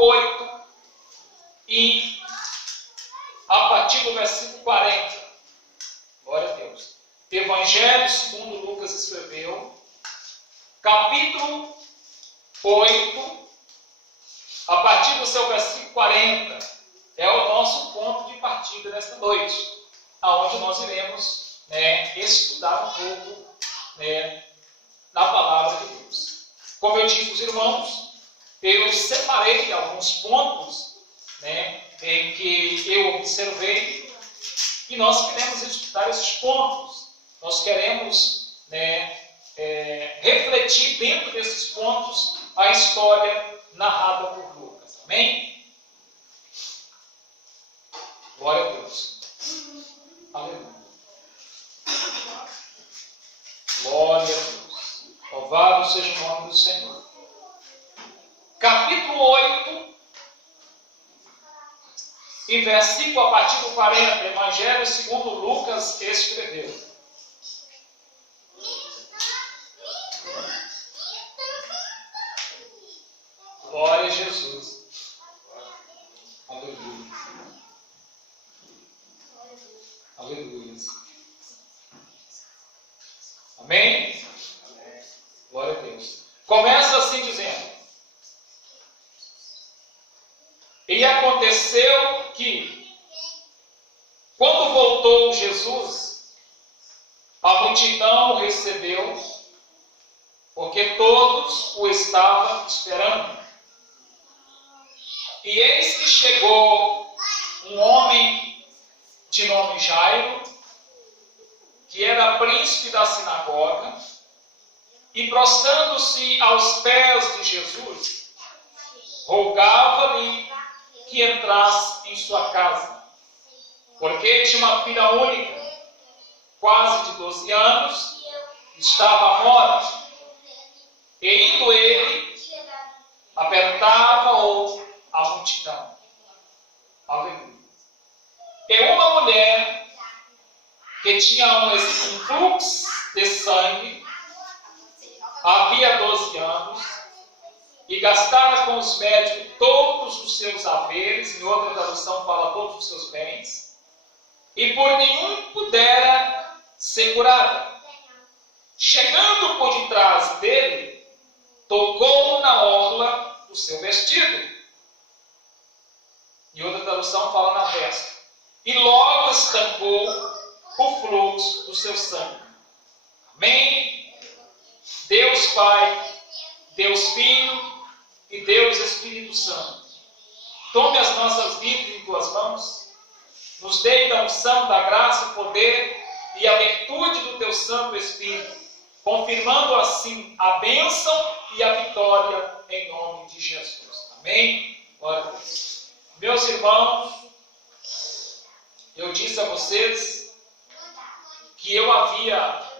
8 e a partir do versículo 40. Glória a Deus. Evangelho segundo Lucas escreveu, capítulo 8, a partir do seu versículo 40, é o nosso ponto de partida nesta noite, aonde nós iremos estudar um pouco da palavra de Deus. Como eu disse aos irmãos, eu separei alguns pontos em que eu observei e nós queremos estudar esses pontos. Nós queremos refletir dentro desses pontos a história narrada por Lucas. Amém? Glória a Deus. Aleluia. Glória a Deus. Louvado seja o nome do Senhor. Capítulo 8 e versículo a partir do 40. Evangelho segundo Lucas escreveu. Glória a Jesus. Aleluia. Aleluia. Amém? Glória a Deus. Começa assim dizendo: e aconteceu que, quando voltou Jesus, a multidão o recebeu, porque todos o estavam esperando. E eis que chegou um homem de nome Jairo, que era príncipe da sinagoga, e prostrando-se aos pés de Jesus, rogava-lhe que entrasse em sua casa, porque tinha uma filha única, quase de 12 anos, estava à morte. E indo ele, apertava-o a multidão. Aleluia. E uma mulher que tinha um fluxo de sangue, havia 12 anos, e gastara com os médicos todos os seus haveres, em outra tradução fala todos os seus bens, e por nenhum pudera ser curada. Chegando por detrás dele, tocou na orla do seu vestido. Em outra tradução fala na testa. E logo estancou o fluxo do seu sangue. Amém? Deus Pai, Deus Filho e Deus Espírito Santo. Tome as nossas vidas em tuas mãos. Nos dê da unção, da graça, o poder e a virtude do teu Santo Espírito, confirmando assim a bênção e a vitória em nome de Jesus. Amém? Glória a Deus. Meus irmãos, eu disse a vocês que eu havia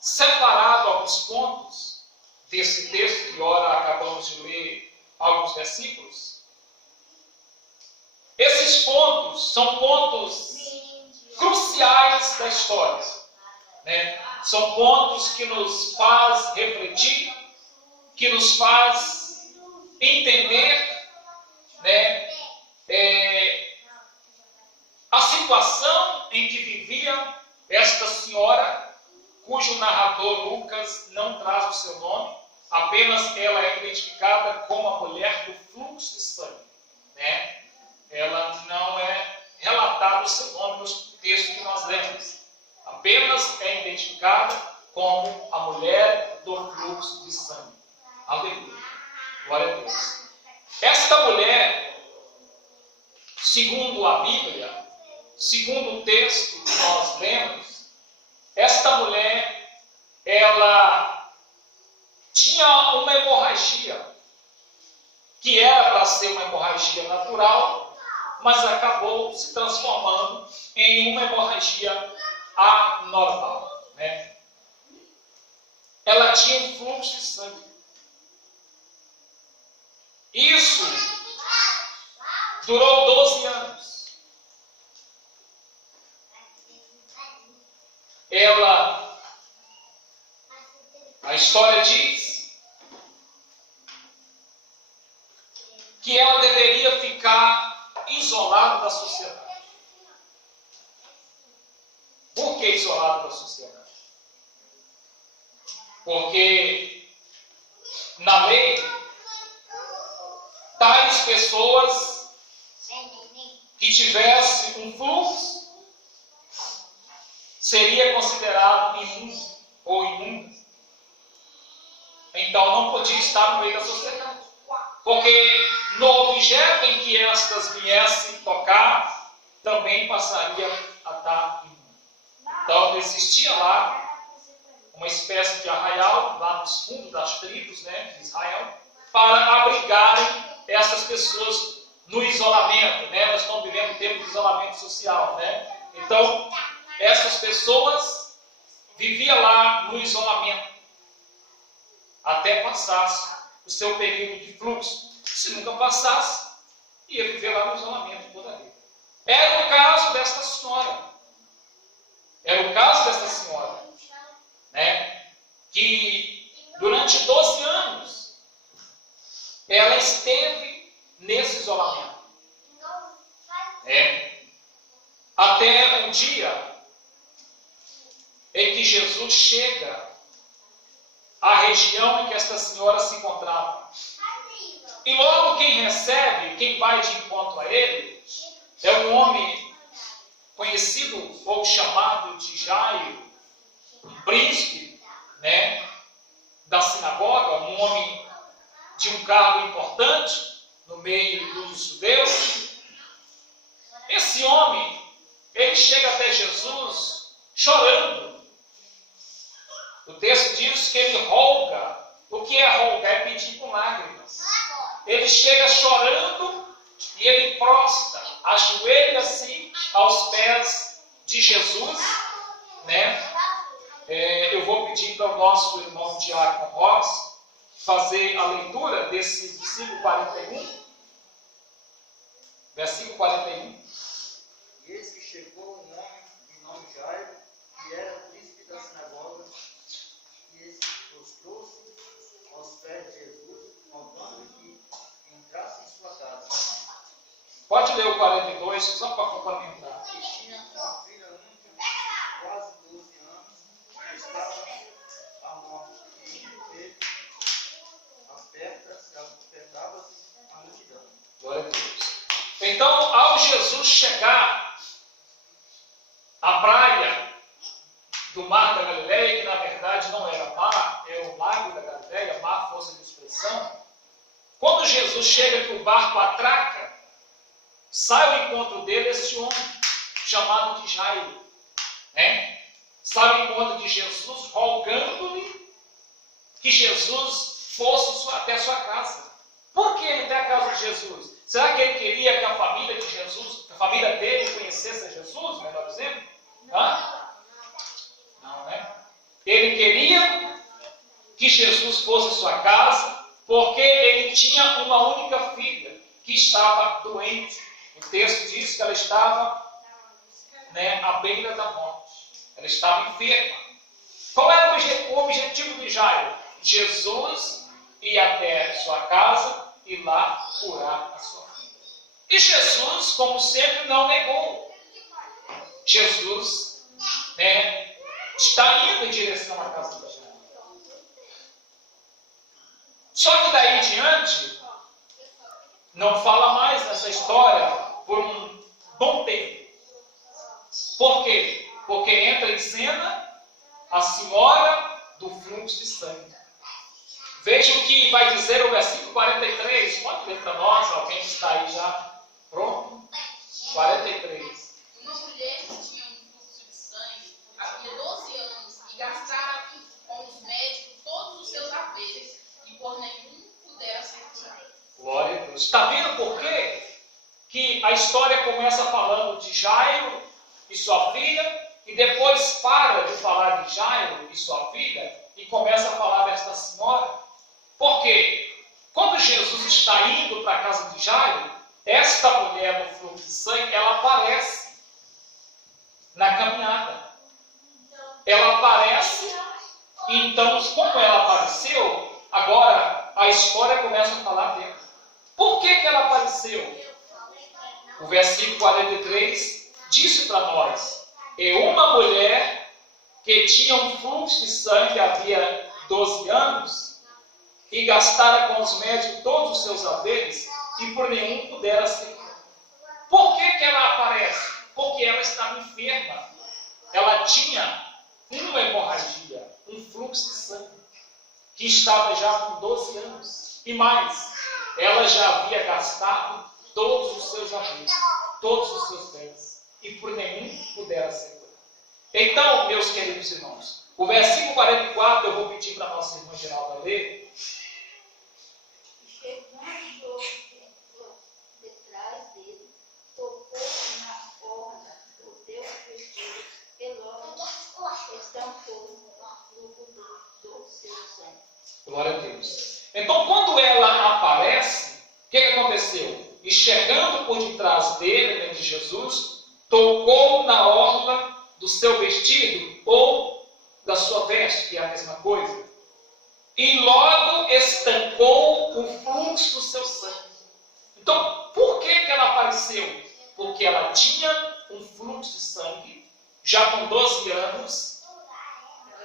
separado alguns pontos desse texto, que ora acabamos de ler alguns versículos. Esses pontos são pontos cruciais da história. São pontos que nos faz refletir, que nos faz entender a situação em que vivia esta senhora, cujo narrador Lucas não traz o seu nome, apenas ela é identificada como a mulher do fluxo de sangue. Ela não é relatado o seu nome nos textos que nós lemos. Apenas é identificada como a mulher do fluxo de sangue. Aleluia. Glória a Deus. Esta mulher, segundo a Bíblia, segundo o texto que nós lemos, esta mulher, ela tinha uma hemorragia, que era para ser uma hemorragia natural, mas acabou se transformando em uma hemorragia anormal. Ela tinha um fluxo de sangue. Isso durou 12 anos. A história diz que ela deveria ficar isolada da sociedade. Por que isolada da sociedade? Porque na lei, tais pessoas que tivessem um fluxo seria considerado imundo ou imunda. Então não podia estar no meio da sociedade. Porque no objeto em que estas viessem tocar, também passaria a estar imunda. Então existia lá uma espécie de arraial, lá nos fundos das tribos, né, de Israel, para abrigarem essas pessoas no isolamento, né? Nós estamos vivendo um tempo de isolamento social, né? Então, essas pessoas viviam lá no isolamento, até passasse o seu período de fluxo. Se nunca passasse, ia viver lá no isolamento toda a vida. Era o caso desta senhora. Era o caso desta senhora, né? Que durante 12 anos ela esteve nesse isolamento. Até um dia em que Jesus chega à região em que esta senhora se encontrava. E logo quem recebe, quem vai de encontro a ele, é um homem conhecido ou chamado de Jairo, um príncipe, né, da sinagoga, um homem de um cargo importante no meio dos judeus. Esse homem, ele chega até Jesus chorando. O texto diz que ele roga. O que é rogar? É pedir com lágrimas. Ele chega chorando e ele prostra, ajoelha-se aos pés de Jesus, né? Eu vou pedir para o nosso irmão Diácono Ross fazer a leitura desse versículo 41. Versículo 41. E eis que chegou um homem de nome Jairo, que era príncipe da sinagoga, e prostrou-se aos pés de Jesus, rogando-lhe que entrasse em sua casa. Pode ler o 42, só para complementar. E tinha uma filha única, quase 12 anos, que estava à morte, e ele apertava-se a multidão. Glória a Deus. Então, ao Jesus chegar à praia do Mar da Galileia, que na verdade não era mar, é o Lago da Galileia, mar, força de expressão. Quando Jesus chega que o barco atraca, sai ao encontro dele esse homem, chamado de Jairo, né? Sai ao encontro de Jesus, rogando-lhe que Jesus fosse até sua casa. Por que ele até a casa de Jesus? Será que ele queria que a família de Jesus, a família dele conhecesse a Jesus, melhor dizendo? Não, né? Ele queria que Jesus fosse à sua casa, porque ele tinha uma única filha que estava doente. O texto diz que ela estava, né, à beira da morte. Ela estava enferma. Qual era o objetivo de Jairo? Jesus ir até sua casa e lá curar a sua filha. E Jesus, como sempre, não negou. Jesus, né, está indo em direção à casa de Jairo. Só que daí em diante, não fala mais nessa história por um bom tempo. Por quê? Porque entra em cena a senhora do fluxo de sangue. Veja o que vai dizer o versículo 43. Pode ler para nós, alguém que está aí já pronto? 43. Uma mulher que tinha um fluxo de sangue havia 12 anos e gastara com os médicos todos os seus haveres, e por nenhum pudera ser curada. Glória a Deus. Está vendo por quê? Que a história começa falando de Jairo e sua filha, e depois para de falar de Jairo e sua filha, e começa a falar desta senhora. Porque quando Jesus está indo para a casa de Jairo, esta mulher no fluxo de sangue, ela aparece na caminhada. Ela aparece, então, como ela apareceu, agora a história começa a falar dela. Por que ela apareceu? O versículo 43 disse para nós: é uma mulher que tinha um fluxo de sangue havia 12 anos e gastara com os médicos todos os seus haveres e por nenhum pudera ser curada. Por que ela aparece? Porque ela estava enferma. Ela tinha uma hemorragia, um fluxo de sangue, que estava já com 12 anos. E mais, ela já havia gastado todos os seus haveres, todos os seus bens, e por nenhum pudera ser curada. Então, meus queridos irmãos, o versículo 44, eu vou pedir para a nossa irmã Geralda ler. Chegando detrás dele, tocou na orla do teu vestido e logo estampou no do seu sangue. Glória a Deus. Então, quando ela aparece, o que aconteceu? E chegando por detrás dele, né, de Jesus, tocou na orla do seu vestido ou da sua veste, que é a mesma coisa. E logo estancou o fluxo do seu sangue. Então, por que ela apareceu? Porque ela tinha um fluxo de sangue, já com 12 anos,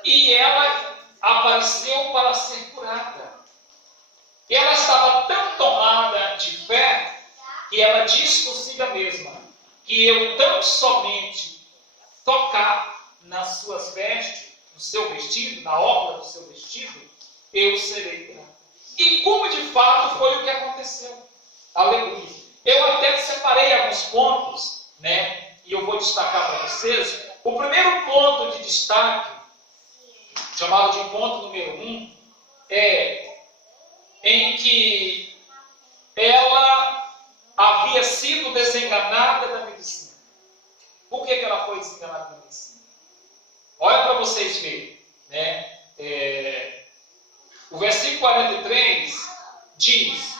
e ela apareceu para ser curada. Ela estava tão tomada de fé, que ela disse consigo mesma, que eu tão somente tocar nas suas vestes, no seu vestido, na orla do seu vestido, eu serei curado. E como de fato foi o que aconteceu. Aleluia. Eu até separei alguns pontos, né? E eu vou destacar para vocês. O primeiro ponto de destaque, chamado de ponto número 1, é em que ela havia sido desenganada da medicina. Por que ela foi desenganada da medicina? Olha para vocês verem, né? O versículo 43 diz: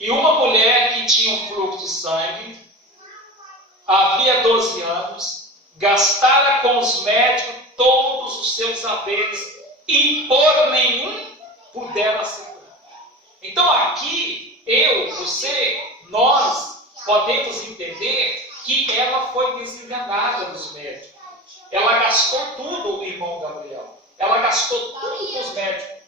e uma mulher que tinha um fluxo de sangue, havia 12 anos, gastara com os médicos todos os seus haveres e por nenhum pudera ser curada. Então aqui, eu, você, nós podemos entender que ela foi desenganada dos médicos. Ela gastou tudo, o irmão Gabriel. Ela gastou tudo com os médicos.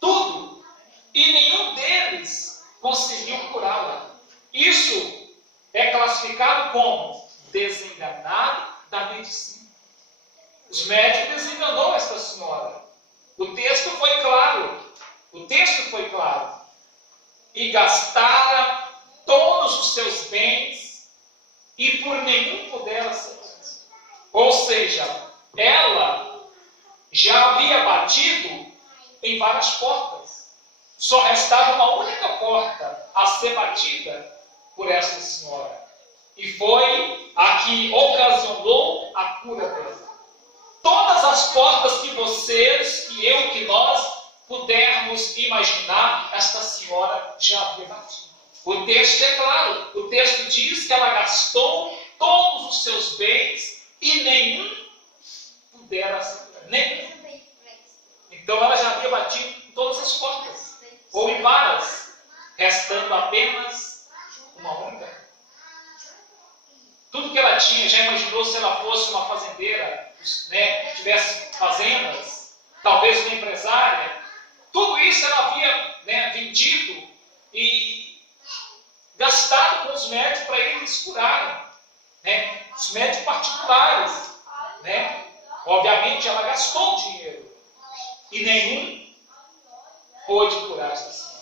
Tudo. E nenhum deles conseguiu curá-la. Isso é classificado como desenganado da medicina. Os médicos desenganou esta senhora. O texto foi claro. O texto foi claro. E gastara todos os seus bens e por nenhum pudera ser curada. Ou seja, ela já havia batido em várias portas. Só restava uma única porta a ser batida por essa senhora. E foi a que ocasionou a cura dela. Todas as portas que vocês, que eu, que nós pudermos imaginar, esta senhora já havia batido. O texto é claro. O texto diz que ela gastou todos os seus bens e nenhum pudera ser curado. Nenhum. Então ela já havia batido em todas as portas, ou em várias, restando apenas uma única. Tudo que ela tinha, já imaginou se ela fosse uma fazendeira, né, tivesse fazendas, talvez uma empresária, tudo isso ela havia, né, vendido e gastado com os médicos para eles curarem, né, os médicos particulares, né, obviamente ela gastou dinheiro e nenhum pôde curar essa senhora.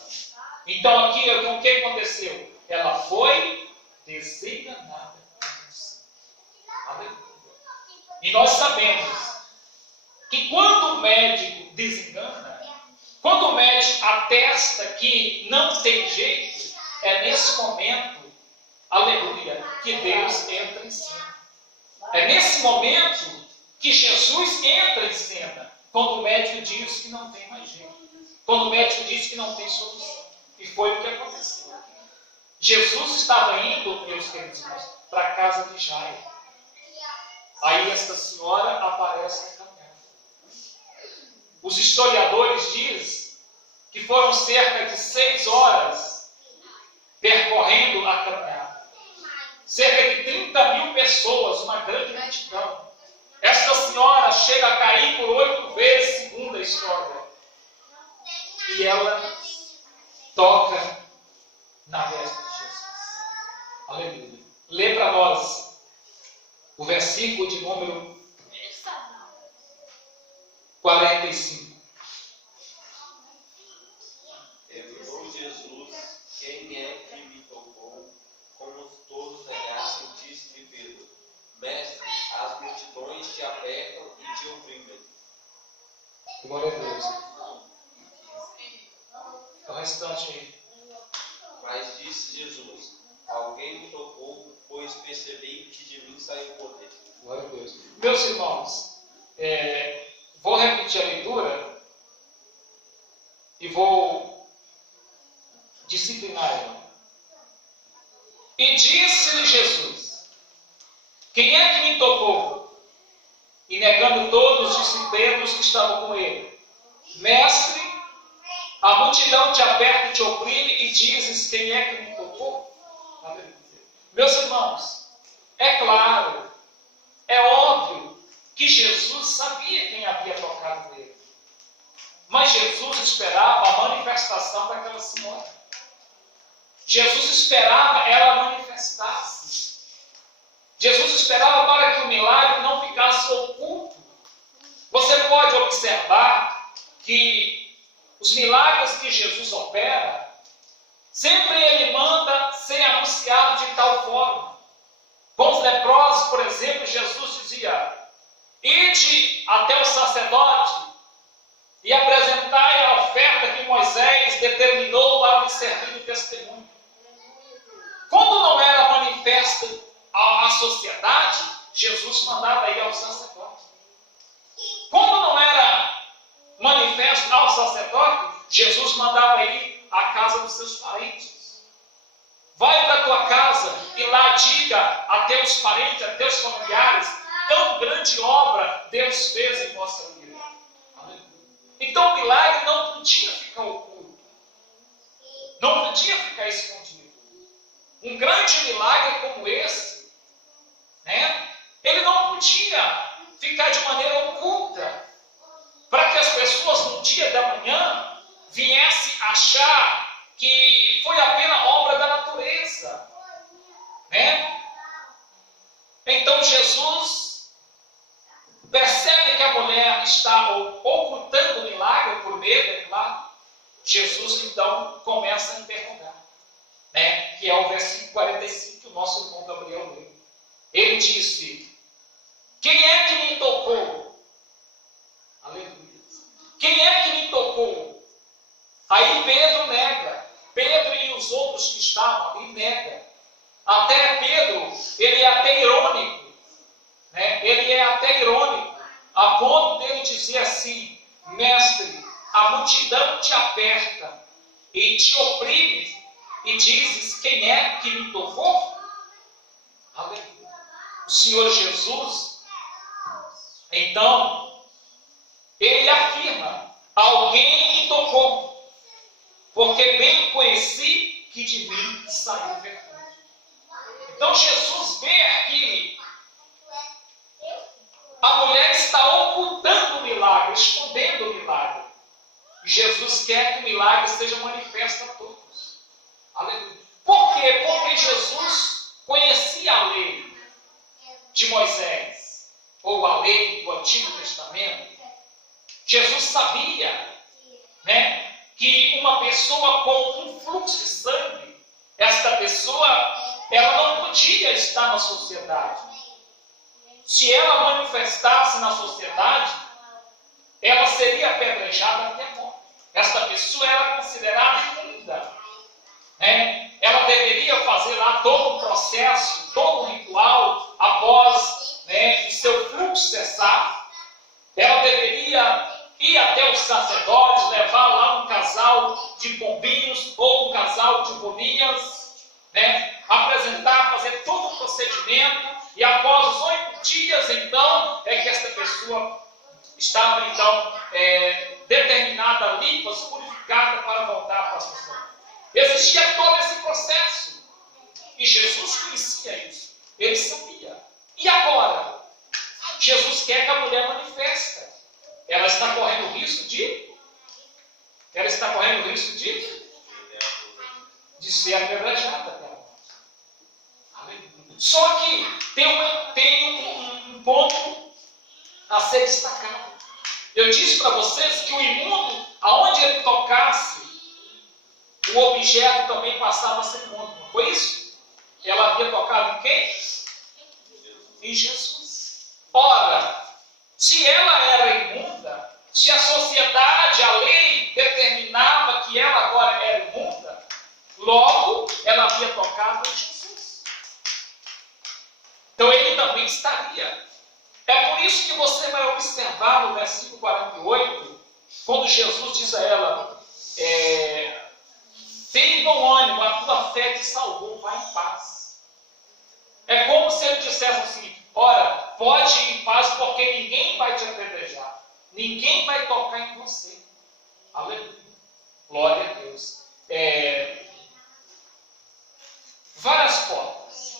Então aqui, o que aconteceu? Ela foi desenganada. E nós sabemos que quando o médico desengana, quando o médico atesta que não tem jeito, é nesse momento, aleluia, que Deus entra em cena. É nesse momento que Jesus entra em cena, quando o médico diz que não tem mais jeito. Quando o médico diz que não tem solução. E foi o que aconteceu. Jesus estava indo, meus queridos irmãos, para a casa de Jairo. Aí esta senhora aparece na caminhada. Os historiadores dizem que foram cerca de 6 horas percorrendo a caminhada. Cerca de 30.000 pessoas, uma grande multidão. Esta senhora chega a cair por 8 vezes, segundo a história. E ela toca na veste de Jesus. Aleluia. Lê para nós o versículo de número 45. Perguntou Jesus: quem é que me tocou? Como todos negassem, disse-lhe Pedro: Mestre, as multidões te apertam e te oprimem. Glória a Deus. O restante aí. Mas disse Jesus: alguém me tocou, pois percebi que de mim saiu poder. Glória a Deus. Meus irmãos, vou repetir a leitura e vou disciplinar ela. E disse-lhe Jesus: quem é que me tocou? E negando todos, disse Pedro que estavam com ele: Mestre, a multidão te aperta e te oprime, e dizes: quem é que me tocou? Meus irmãos, é claro, é óbvio que Jesus sabia quem havia tocado nele. Mas Jesus esperava a manifestação daquela senhora. Jesus esperava ela manifestar-se. Jesus esperava para que o milagre não ficasse oculto. Você pode observar que os milagres que Jesus opera, sempre ele manda ser anunciado de tal forma. Com os leprosos, por exemplo, Jesus dizia: ide até o sacerdote e apresentai a oferta que Moisés determinou para lhe servir de testemunho. Quando não era manifesta à sociedade, Jesus mandava ir ao sacerdote. Quando não era manifesto ao sacerdote, Jesus mandava ir à casa dos seus parentes. Vai para a tua casa e lá diga a teus parentes, a teus familiares, tão grande obra Deus fez em vossa vida. Então o milagre não podia ficar oculto. Não podia ficar escondido. Um grande milagre como esse, ele não podia ficar de maneira oculta, para que as pessoas no dia da manhã viessem achar que foi apenas obra da natureza. Então Jesus percebe que a mulher está ocultando o milagre por medo, é claro. Jesus então começa a interrogar, que é o versículo 45 que o nosso irmão Gabriel leu. Ele disse: quem é que me tocou? Aleluia. Quem é que me tocou? Aí Pedro nega. Pedro e os outros que estavam ali negam. Até Pedro, ele é até irônico. Ele é até irônico. A ponto dele dizer assim: Mestre, a multidão te aperta e te oprime, e dizes: quem é que me tocou? Aleluia. O Senhor Jesus, então, ele afirma: alguém me tocou, porque bem conheci que de mim saiu verdade. Então Jesus vê que a mulher está ocultando o milagre, escondendo o milagre. E Jesus quer que o milagre seja manifesto a todos. Aleluia. Por quê? Porque Jesus conhecia a lei de Moisés, ou a lei do Antigo Testamento. Jesus sabia, que uma pessoa com um fluxo de sangue, esta pessoa, ela não podia estar na sociedade. Se ela manifestasse na sociedade, ela seria apedrejada até a morte. Esta pessoa era considerada imunda. Ela deveria fazer lá todo um processo, todo um ritual, após o seu fluxo cessar. Ela deveria ir até os sacerdotes, levar lá um casal de pombinhos ou um casal de bolinhas, apresentar, fazer todo o procedimento, e após os 8 dias, então, é que esta pessoa estava, então, determinada, limpa, purificada para Existia todo esse processo. E Jesus conhecia isso. Ele sabia. E agora? Jesus quer que a mulher manifesta. Ela está correndo risco de ser apedrejada pela morte. Só que tem um ponto a ser destacado. Eu disse para vocês que o imundo, aonde ele tocasse, o objeto também passava a ser imundo. Não foi isso? Ela havia tocado em quem? Em Jesus. Ora, se ela era imunda, se a sociedade, a lei determinava que ela agora era imunda, logo ela havia tocado em Jesus. Então ele também estaria. É por isso que você vai observar no versículo 48, quando Jesus diz a ela, tem bom ânimo, a tua fé te salvou, vai em paz. É como se ele dissesse assim, ora, pode ir em paz porque ninguém vai te apedrejar. Ninguém vai tocar em você. Aleluia. Glória a Deus. Várias portas.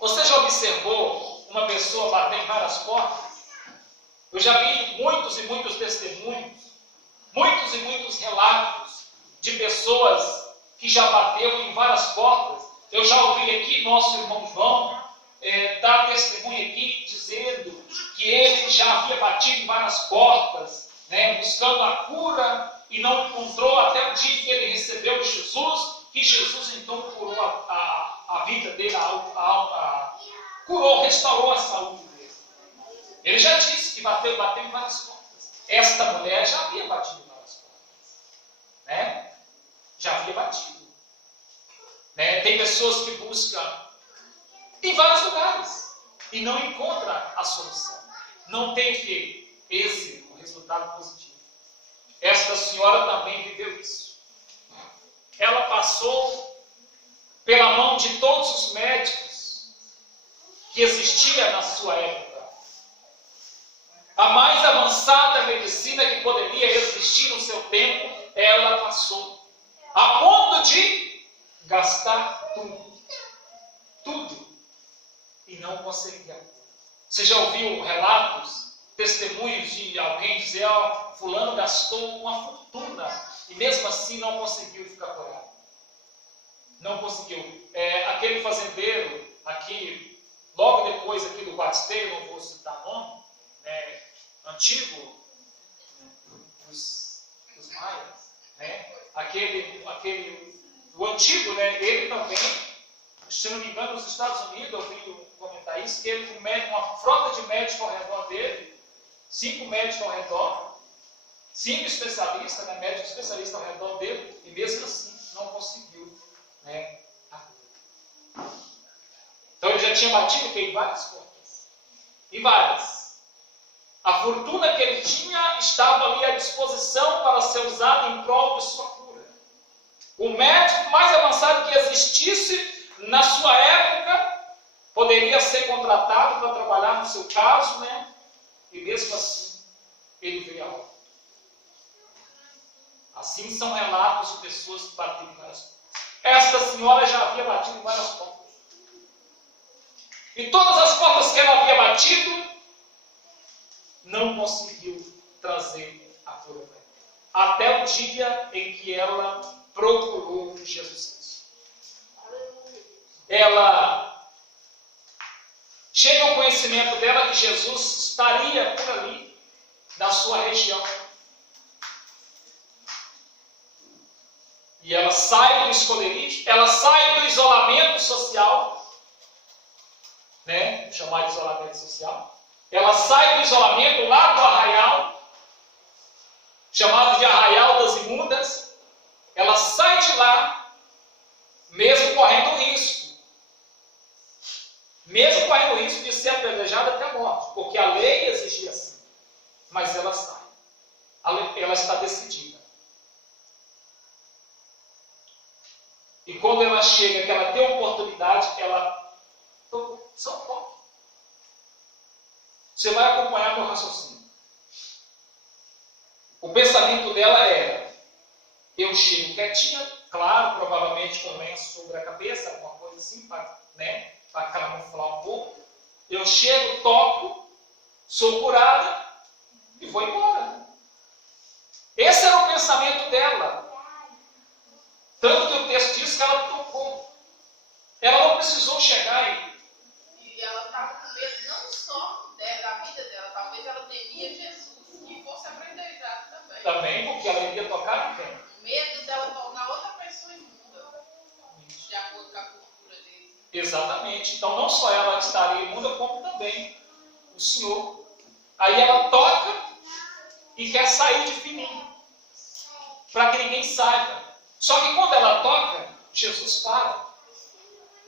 Você já observou uma pessoa bater em várias portas? Eu já vi muitos e muitos testemunhos, muitos e muitos relatos de pessoas que já bateram em várias portas. Eu já ouvi aqui nosso irmão João dar testemunho aqui dizendo que ele já havia batido em várias portas, né, buscando a cura e não encontrou até o dia que ele recebeu Jesus, que Jesus então curou a vida dele, curou, restaurou a saúde dele. Ele já disse que bateu em várias portas. Esta mulher já havia batido em várias portas, né? Já havia batido. Né? Tem pessoas que buscam em vários lugares e não encontram a solução. Não tem o resultado positivo. Esta senhora também viveu isso. Ela passou pela mão de todos os médicos que existia na sua época. A mais avançada medicina que poderia existir no seu tempo, ela passou. A ponto de gastar tudo, e não conseguia. Você já ouviu relatos, testemunhos de alguém dizer, fulano gastou uma fortuna, e mesmo assim não conseguiu ficar curado. Não conseguiu. Aquele fazendeiro, aqui, logo depois aqui do Batisteiro, não vou citar nome, antigo, os maias, né? O antigo, né? Ele também, se não me engano, nos Estados Unidos, eu ouvi comentar isso, que ele com uma frota de médicos ao redor dele, 5 médicos ao redor, 5 especialistas, né? Médicos especialistas ao redor dele, e mesmo assim não conseguiu, né, a cura. Então ele já tinha batido em várias portas. E várias. A fortuna que ele tinha estava ali à disposição para ser usada em prol de sua cura. O médico mais avançado que existisse na sua época poderia ser contratado para trabalhar no seu caso, né? E mesmo assim, ele veio a óbito. Assim são relatos de pessoas que bateram em várias portas. Esta senhora já havia batido em várias portas. E todas as portas que ela havia batido, não conseguiu trazer a cura para ela. Até o dia em que ela procurou Jesus Cristo. Ela chega ao conhecimento dela que Jesus estaria por ali, na sua região. E ela sai do esconderijo, ela sai do isolamento social, né? Chamar de isolamento social. Ela sai do isolamento lá do arraial, chamado de arraial das imundas. Ela sai de lá, mesmo correndo risco. Mesmo correndo risco de ser apedrejada até a morte, porque a lei exigia assim. Mas ela sai. Ela está decidida. E quando ela chega, que ela tem a oportunidade, ela só pode. Você vai acompanhar meu raciocínio. O pensamento dela era, eu chego quietinha, claro, provavelmente com lenço sobre a cabeça, alguma coisa assim, para camuflar um pouco. Eu chego, toco, sou curada e vou embora. Esse era o pensamento dela. Tanto que o texto diz que ela tocou. Ela não precisou chegar E ela estava com medo não só da vida dela, talvez ela temia Jesus e fosse apedrejada também. também, porque ela iria tocar em quem? O medo dela tornar outra pessoa imunda, de acordo com a cultura dele. Exatamente. Então não só ela estaria imunda, como também o Senhor. Aí ela toca e quer sair de fininho, para que ninguém saiba. Só que quando ela toca, Jesus para.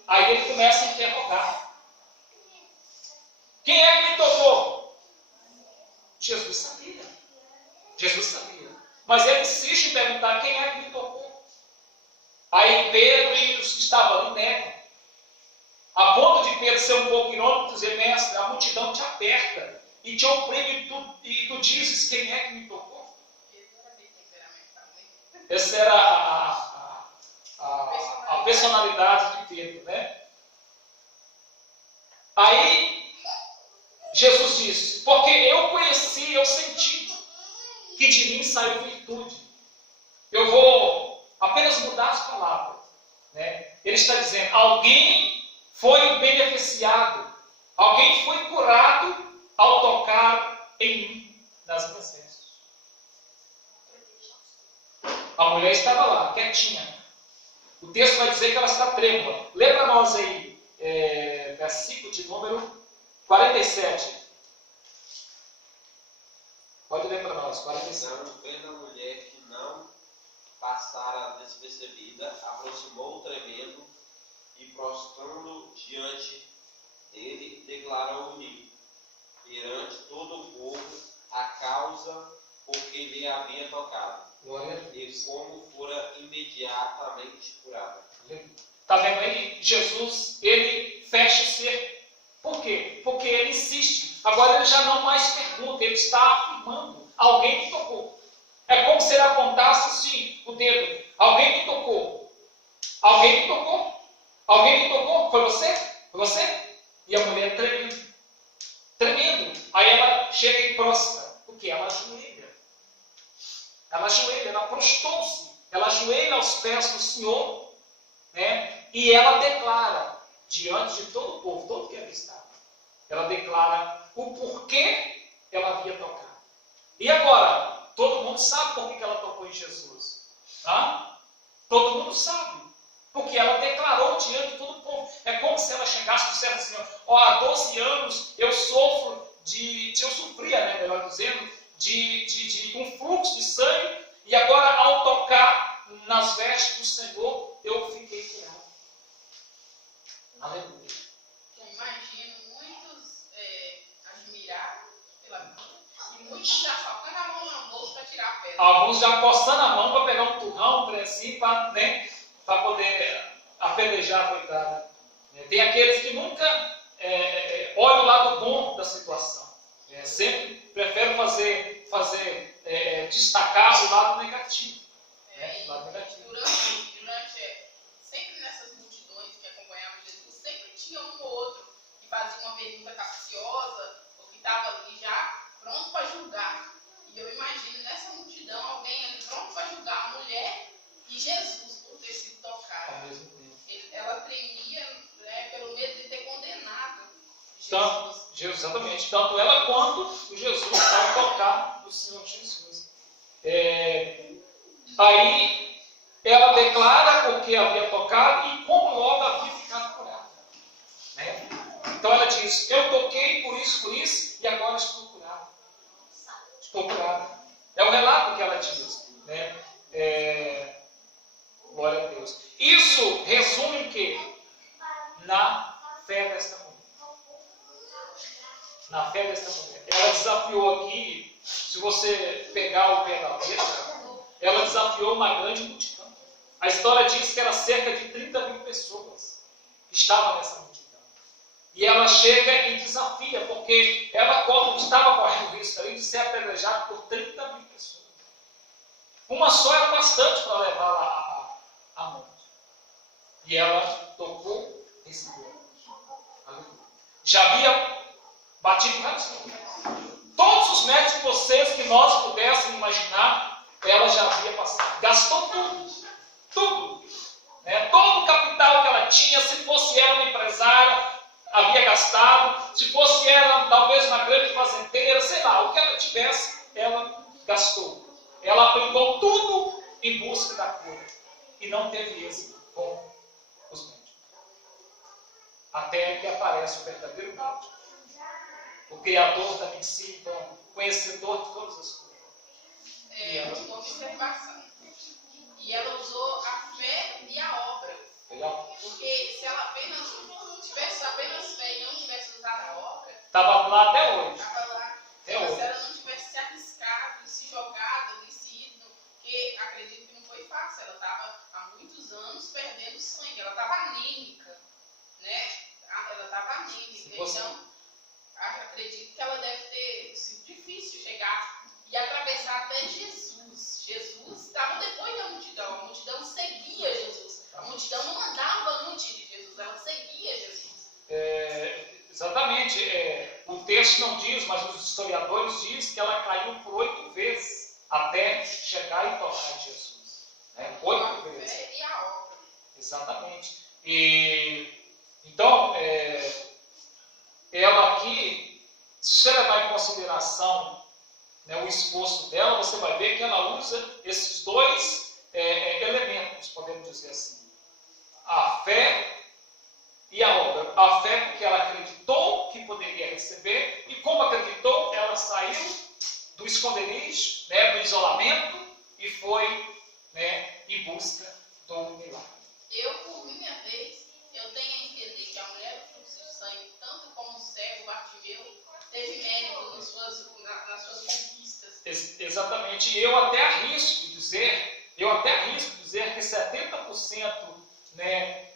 Aí ele começa a interrogar. Quem é que me tocou? Jesus sabia. Jesus sabia. Mas ele insiste em perguntar quem é que me tocou. Aí Pedro e os que estavam ali negam. A ponto de Pedro ser um pouco irônico e dizer, mestre, a multidão te aperta e te oprime e tu dizes quem é que me tocou. Essa era a personalidade de Pedro, né? Aí Jesus disse, porque eu conheci, eu senti que de mim saiu virtude. Eu vou apenas mudar as palavras, né? Ele está dizendo, alguém foi beneficiado, alguém foi curado ao tocar em mim, nas minhas vestes. A mulher estava lá, quietinha. O texto vai dizer que ela está trêmula. Lê para nós aí, versículo de número 47. Pode ler para nós, 47. Então, vendo a mulher que não passara despercebida, aproximou tremendo e, prostrando diante dele, declarou-lhe perante todo o povo a causa por que lhe havia tocado. Glória a Deus. E como fora imediatamente curada. Está vendo aí? Jesus, ele fecha o cerco. Por quê? Porque ele insiste. Agora ele já não mais pergunta, ele está afirmando. Alguém me tocou. É como se ele apontasse assim o dedo. Alguém me tocou. Alguém me tocou. Alguém me tocou. Foi você? Foi você? E a mulher tremendo. Tremendo. Aí ela chega e prostra. O que? Ela ajoelha. Ela ajoelha, ela prostou-se. Ela ajoelha aos pés do Senhor, né? E ela declara, diante de todo o povo, todo que ali estava, ela declara o porquê ela havia tocado. E agora, todo mundo sabe por que ela tocou em Jesus. Tá? Todo mundo sabe. Porque ela declarou diante de todo o povo. É como se ela chegasse e dissesse assim, ó, há 12 anos eu sofro eu sofria, né, melhor dizendo, de um fluxo de sangue, e agora ao tocar nas vestes do Senhor, eu fiquei curado. Aleluia. Eu imagino muitos admiraram pela vida e muitos já colocando a mão na bolsa para tirar a pedra. Alguns já coçando a mão para pegar um turrão, um trem assim, para poder apedrejar a coitada. Tem aqueles que nunca olham o lado bom da situação. Sempre preferem destacar o lado negativo. O lado negativo. Sempre nessas multidões que acompanhavam Jesus, sempre tinha um ou outro que fazia uma pergunta capciosa ou que estava ali já pronto para julgar. E eu imagino nessa multidão alguém ali pronto para julgar a mulher e Jesus por ter sido tocado. Ao mesmo tempo. Ela tremia, né, pelo medo de ter condenado Jesus. Então, exatamente. Tanto ela quanto o Jesus ao tocar do Senhor Jesus. Aí ela declara o que havia tocado e como logo havia ficado curada. Né? Então ela diz, eu toquei por isso, e agora estou curada. Estou curada. É o relato que ela diz. Né? Glória a Deus. Isso resume em quê? Na fé desta mulher. Na fé desta mulher. Ela desafiou aqui, se você pegar o pé da letra, ela desafiou uma grande multidão. A história diz que era cerca de 30.000 pessoas que estavam nessa multidão. E ela chega e desafia, porque ela estava correndo o risco ali de ser apedrejada por 30.000 pessoas. Uma só era bastante para levar a E ela tocou, recebeu. Já havia batido vários problemas. Todos os médicos de vocês que nós pudéssemos imaginar, ela já havia passado. Gastou tudo. Tudo. Né? Todo o capital que ela tinha, se fosse ela uma empresária, havia gastado. Se fosse ela, talvez uma grande fazendeira, sei lá, o que ela tivesse, ela gastou. Ela aplicou tudo em busca da cura. E não teve êxito com os médicos. Até que aparece o verdadeiro médico. O Criador da medicina, o conhecedor de todas as coisas. Uma observação. E ela usou a fé e a obra. Legal? Porque se ela apenas tivesse apenas fé e não tivesse usado a obra, Estava lá até hoje. estava lá. Até Mas hoje. se ela não tivesse se arriscado, e se jogado, e se ido, porque acredito que não foi fácil. Ela estava há muitos anos perdendo sangue. Ela estava anêmica, né? Ela estava anêmica. Então, acredito que ela deve ter sido difícil chegar e atravessar até Jesus. Jesus estava depois da multidão. A multidão seguia Jesus. A multidão não andava antes de Jesus, ela seguia Jesus. Exatamente. O texto não diz, mas os historiadores dizem que ela caiu por 8 vezes até chegar e tocar em Jesus. Né? 8 vezes. A fé e a obra. Exatamente. Então, ela aqui, se você levar em consideração, né, o esforço dela, você vai ver que ela usa esses dois elementos, podemos dizer assim. A fé e a obra. A fé porque ela acreditou que poderia receber, e como acreditou, ela saiu do esconderijo, né, do isolamento, e foi, né, em busca do milagre. Eu, por minha vez, eu tenho a entender que a mulher do fluxo de sangue, tanto como o cego, Bartimeu, teve mérito nas suas conquistas. Exatamente. Eu até arrisco dizer que 70%, né,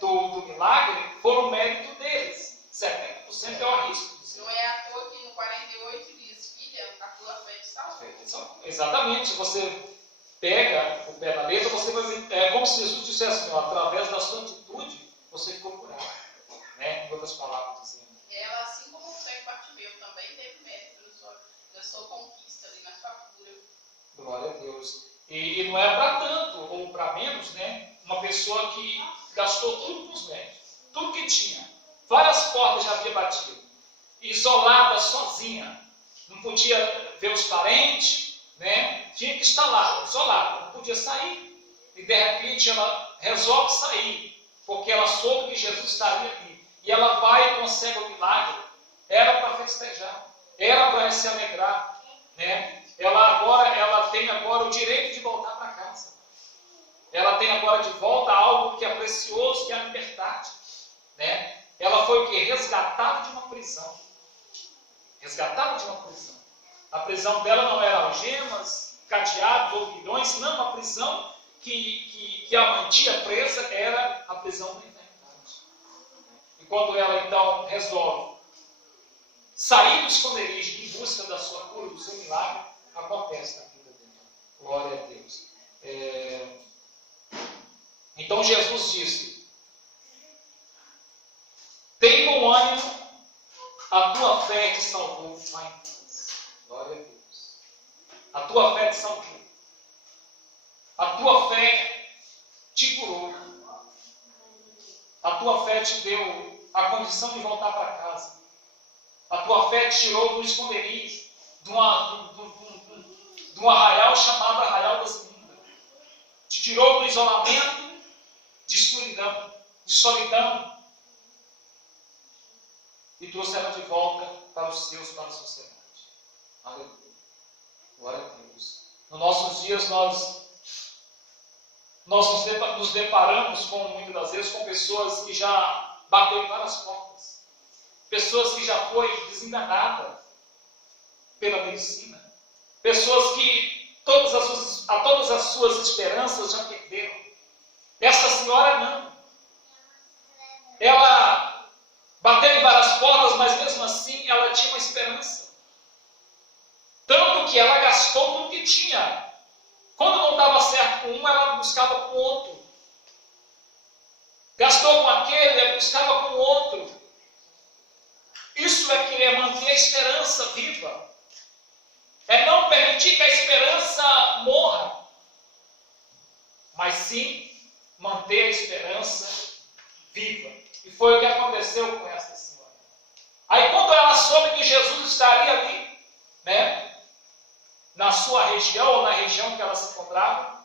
do milagre foram mérito deles. 70% eu arrisco dizer. Não é à toa que no 48 diz, filha, a tua fé te salvou. Exatamente. Se você pega o pé na letra, você vai ver, é como se Jesus dissesse, ó, através da sua atitude, você ficou curado. Né? Em outras palavras dizendo. Ela, assim como o cego Bartimeu, também teve mérito na sua conquista, ali, na sua cura. Glória a Deus. E não é para tanto ou para menos, né? Uma pessoa que gastou tudo com os médicos, tudo que tinha, várias portas já havia batido, isolada, sozinha, não podia ver os parentes, né? Tinha que estar lá, isolada, não podia sair. E de repente ela resolve sair, porque ela soube que Jesus estaria ali. E ela vai e consegue o milagre. Era para festejar, era para se alegrar, né? Ela tem agora o direito de voltar para casa. Ela tem agora de volta algo que é precioso, que é a liberdade, né? Ela foi o quê? Resgatada de uma prisão. Resgatada de uma prisão. A prisão dela não era algemas, cadeados ou grilhões, não. A prisão que a mantinha presa era a prisão da eternidade. E quando ela então resolve sair do esconderijo em busca da sua cura, do seu milagre, acontece na vida dela. Glória a Deus. Então Jesus disse: tem bom ânimo, a tua fé te salvou. Vai em paz. Glória a Deus. A tua fé te salvou. A tua fé te curou. A tua fé te deu a condição de voltar para casa. A tua fé te tirou do esconderijo, de um arraial chamado Arraial das Imundas. Te tirou do isolamento, de escuridão, de solidão. E trouxe ela de volta para os seus, para a sociedade. Aleluia. Glória a Deus. Nos nossos dias nós nos deparamos muitas das vezes com pessoas que já bateram em várias portas. Pessoas que já foi desenganada pela medicina. Pessoas que todas as suas esperanças já perderam. Essa senhora não. Ela bateu em várias portas, mas mesmo assim ela tinha uma esperança. Tanto que ela gastou tudo que tinha. Quando não dava certo com um, ela buscava com o outro. Gastou com aquele, buscava com o outro. Isso é que é manter a esperança viva. É não permitir que a esperança morra. Mas sim manter a esperança viva. E foi o que aconteceu com essa senhora. Aí quando ela soube que Jesus estaria ali, né, na sua região, ou na região que ela se encontrava,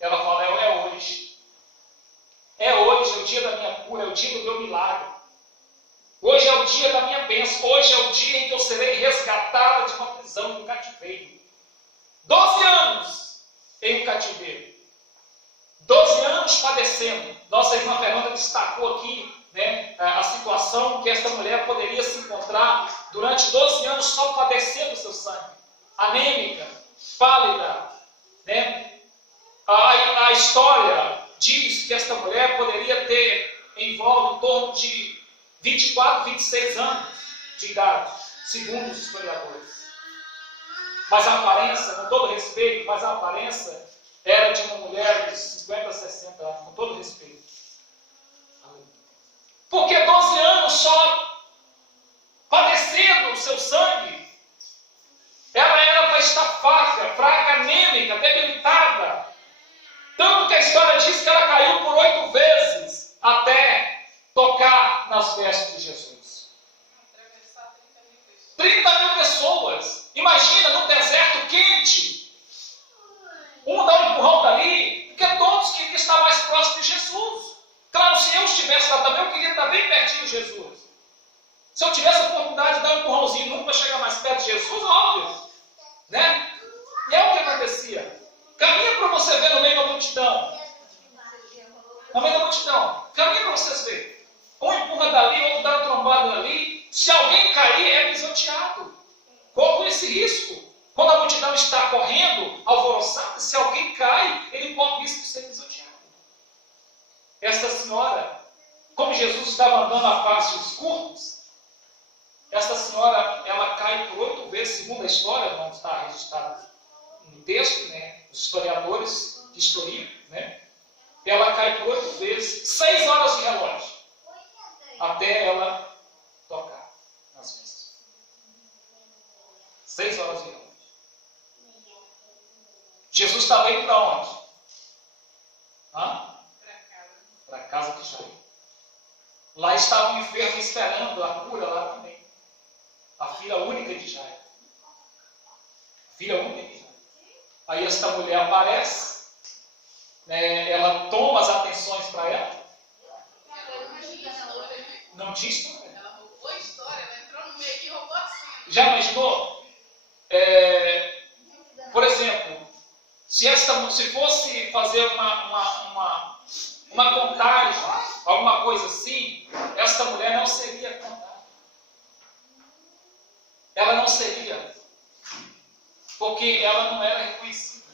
ela falou, é hoje. É hoje, é o dia da minha cura, é o dia do meu milagre. Hoje é o dia da minha bênção. Hoje é o dia em que eu serei resgatada de uma prisão, de um cativeiro. 12 anos em um cativeiro. 12 anos padecendo. Nossa irmã Fernanda destacou aqui, né, a situação que essa mulher poderia se encontrar durante 12 anos só padecendo o seu sangue. Anêmica, pálida. Né? A história diz que esta mulher poderia ter em volta em torno de 24, 26 anos de idade, segundo os historiadores. Mas a aparência, com todo respeito, mas a aparência era de uma mulher de 50, 60 anos, com todo respeito. Porque 12 anos só padecendo o seu sangue, ela era para estar fraca, anêmica, debilitada. Tanto que a história diz que ela caiu por 8 vezes até tocar nas vestes de Jesus. 30 mil pessoas. Imagina, num deserto quente. Um dá um empurrão dali, porque todos queriam estar mais próximos de Jesus. Claro, se eu estivesse lá também, eu queria estar bem pertinho de Jesus. Se eu tivesse a oportunidade de dar um empurrãozinho num para chegar mais perto de Jesus, óbvio. Né? E é o que acontecia. Caminha para você ver no meio da multidão. No meio da multidão. Caminha para vocês verem. Um empurra dali, outro dá uma trombada ali. Se alguém cair, é pisoteado. Corre esse risco. Quando a multidão está correndo, alvoroçada, se alguém cai, ele corre o risco de ser pisoteado. Esta senhora, como Jesus estava andando a passos curtos, esta senhora, ela cai por 8 vezes, segundo a história, não está registrado no texto, né? Os historiadores de historiam, né? Ela cai por 8 vezes, 6 horas de relógio, até ela tocar nas vestes. 6 horas de relógio. Jesus estava indo para onde? Para a casa de Jairo. Lá estava o enfermo esperando a cura lá também. A filha única de Jairo. Filha única de Jairo. Aí esta mulher aparece, né, ela toma as atenções para ela. Não diz tudo. Ela roubou a história, ela entrou no meio e roubou a cena. Já imaginou? Por exemplo, se fosse fazer uma contagem, alguma coisa assim, esta mulher não seria contada. Ela não seria. Porque ela não era reconhecida.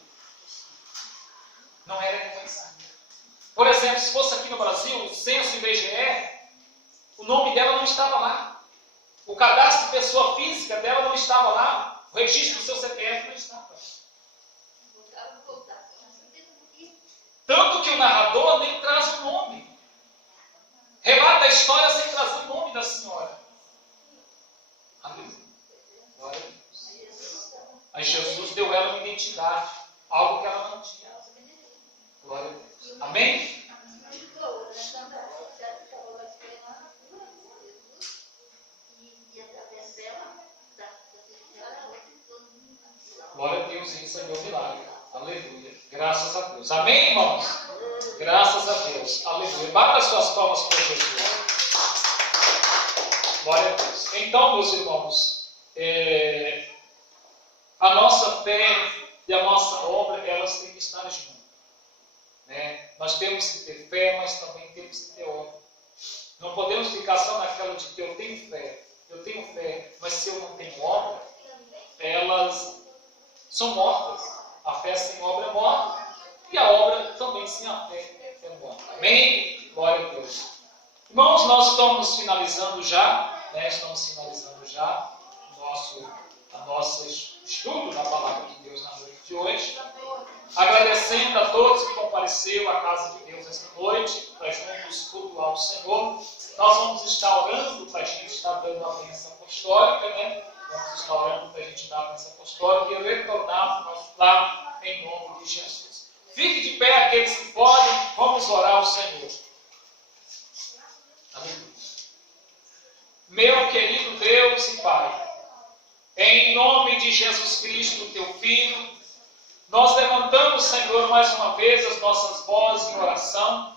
Não era reconhecida. Por exemplo, se fosse aqui no Brasil, o censo IBGE, o nome dela não estava lá. O cadastro de pessoa física dela não estava lá. O registro do seu CPF não estava. Tanto que o narrador nem traz o nome. Relata a história sem trazer o nome da senhora. Aleluia. Glória a Deus. Aí Jesus deu ela uma identidade. Algo que ela não tinha. Glória a Deus. Amém? Glória a Deus, isso é meu milagre. Aleluia. Graças a Deus. Amém, irmãos? Graças a Deus. Aleluia. Bata as suas palmas para Jesus. Glória a Deus. Então, meus irmãos, a nossa fé e a nossa obra, elas têm que estar juntas. Né? Nós temos que ter fé, mas também temos que ter obra. Não podemos ficar só naquela de que eu tenho fé, mas se eu não tenho obra, elas são mortas. A fé sem obra é morta, e a obra também sem a fé é morta. Amém? Glória a Deus. Irmãos, nós estamos finalizando já, o nosso estudo da palavra de Deus na noite de hoje. agradecendo a todos que compareceram à casa de Deus esta noite, para juntos cultuar o Senhor. Nós vamos estar orando para a gente estar dando a bênção apostólica, né? Vamos estar orando para a gente dar a bênção apostólica e retornar para o nosso lar em nome de Jesus. Fique de pé aqueles que podem, vamos orar ao Senhor. Aleluia. Meu querido Deus e Pai, em nome de Jesus Cristo, teu Filho, nós levantamos, Senhor, mais uma vez as nossas vozes em oração.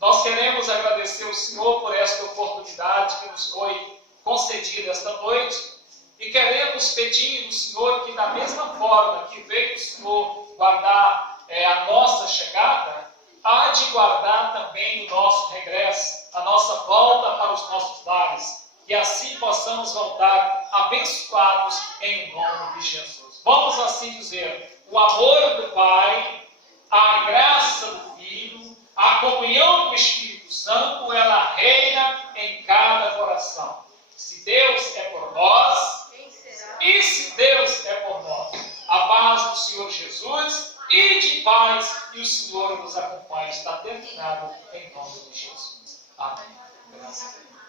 Nós queremos agradecer ao Senhor por esta oportunidade que nos foi concedida esta noite e queremos pedir ao Senhor que, da mesma forma que veio o Senhor guardar a nossa chegada, há de guardar também o nosso regresso, a nossa volta para os nossos lares, e assim possamos voltar abençoados em nome de Jesus. Vamos assim dizer: o amor do Pai, a graça do Filho, a comunhão do Espírito Santo, ela reina em cada coração. Se Deus é por nós, e se Deus é por nós, a paz do Senhor Jesus e de paz, e o Senhor nos acompanha. Está terminado em nome de Jesus. Amém. Graças a Deus.